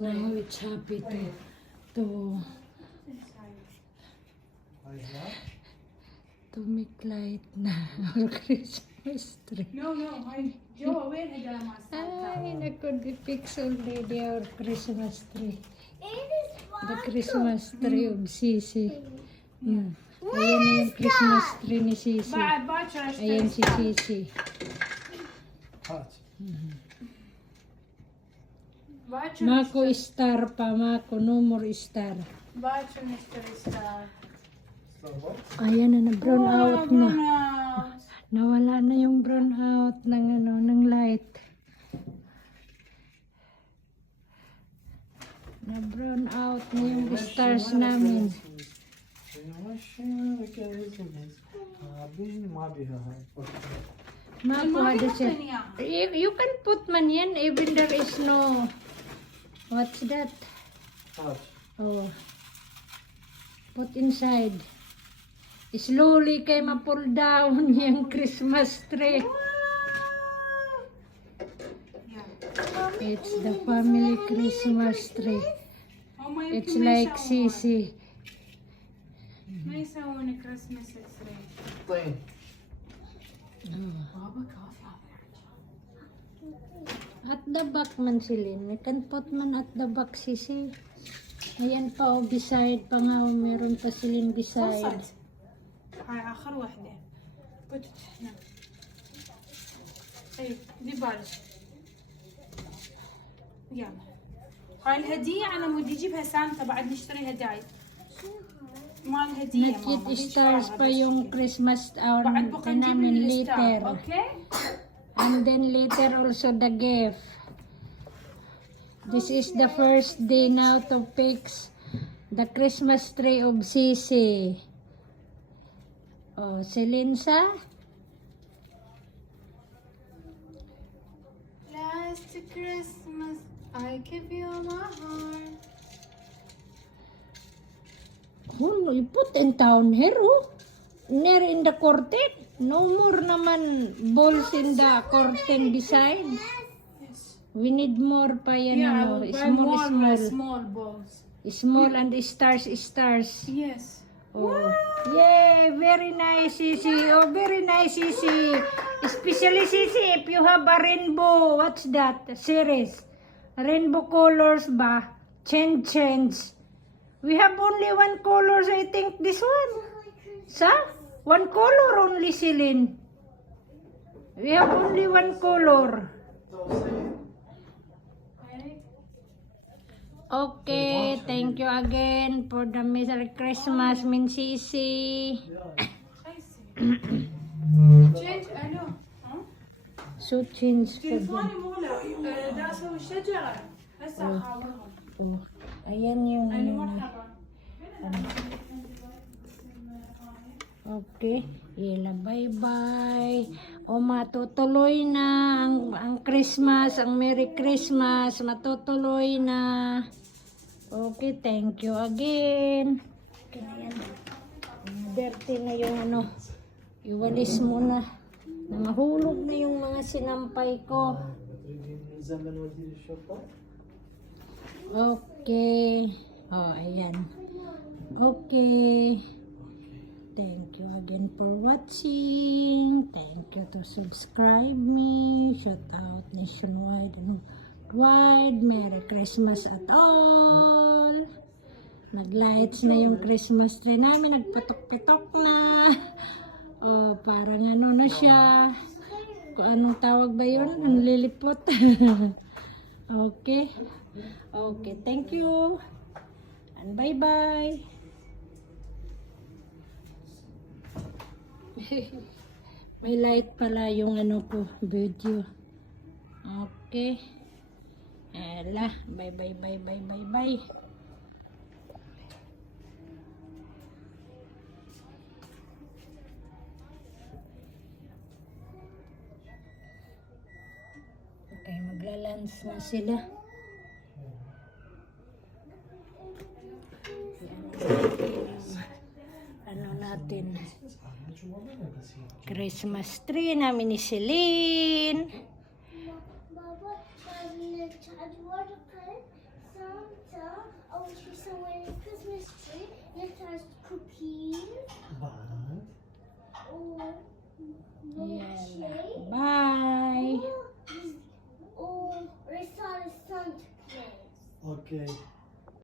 Now it's happy to make light na our Christmas tree. No, Joe, where did I Ay, could be fixed already our Christmas tree. The Christmas tree of Sisi. Ayan na yung Christmas tree ni Sisi. Ayan si Sisi. Mako star pa, Mako, no more star. Ayan na, brown out na. Nawala na yung brown out ng light. Na brown out na yung stars namin. Mako, ada siya. You can put man yan even there is no. What's that? Oh. Put inside. Slowly kay ma-pull down yung Christmas tree. It's the family Christmas tree. It's like Sisi. Nice one Christmas tree. Plain. At the back man silin. You can put man at the back, Sisi. Ayan pa o beside pa nga o meron pa silin beside. هاي آخر واحدة. put it هنا. اي دي بالش. يلا. هاي الهدية أنا ودي أجيبها سانتا بعد نشتري هدايا. مال هدية ماما. Nakit stars pa yung Christmas بعد بقى نجيب namin الستار. later. أوكي؟ And then later also the gift. This is the first day now to fix the Christmas tree of Sisi. Oh, Selinsa? Last Christmas I give you my heart. Oh, you put in town here, oh. Near in the curtain. No more naman balls in the curtain beside. Yes. We need more pa yan. Yeah, I ano, will buy more small balls. Small and stars. Yes. Oh. Yay! Very nice, Sisi. Oh, very nice, Sisi. Especially, Sisi, if you have a rainbow, what's that? Series. Rainbow colors ba? Change. We have only one colors, I think, this one. Sa? One color only, Celine. We have only one color. Okay, thank you again for the Merry Christmas, Min Sisi. Change الو So change for them. تليفوني مولع دا اسوي الشجرة هسه احاولهم. Oh, ayan yung الو مرحبا. okay. Yela, bye-bye. O matutuloy na ang Christmas, ang Merry Christmas, matutuloy na. Okay, thank you again. Okay na yan. Dirty na yung ano. Iwalis mo na. Mahulog na yung mga sinampay ko. Okay. Oh, ayan. Okay. Thank you again for watching. Thank you to subscribe me. Shout out nationwide and worldwide. Merry Christmas at all. Nag-lights na yung Christmas tree namin. Nagputok-pitok na. Oh, parang ano na siya. Kung anong tawag ba yun? Ang lilipot. Okay. Okay, thank you. And bye-bye. May light pala yung ano ko, video. Okay. Ela, bye. Okay, maglalans na sila. Ano natin? Christmas tree namin ni Celine. Baba, 5 minutes. What Bye. يلا باي. Oh, restaurant Claus. Okay.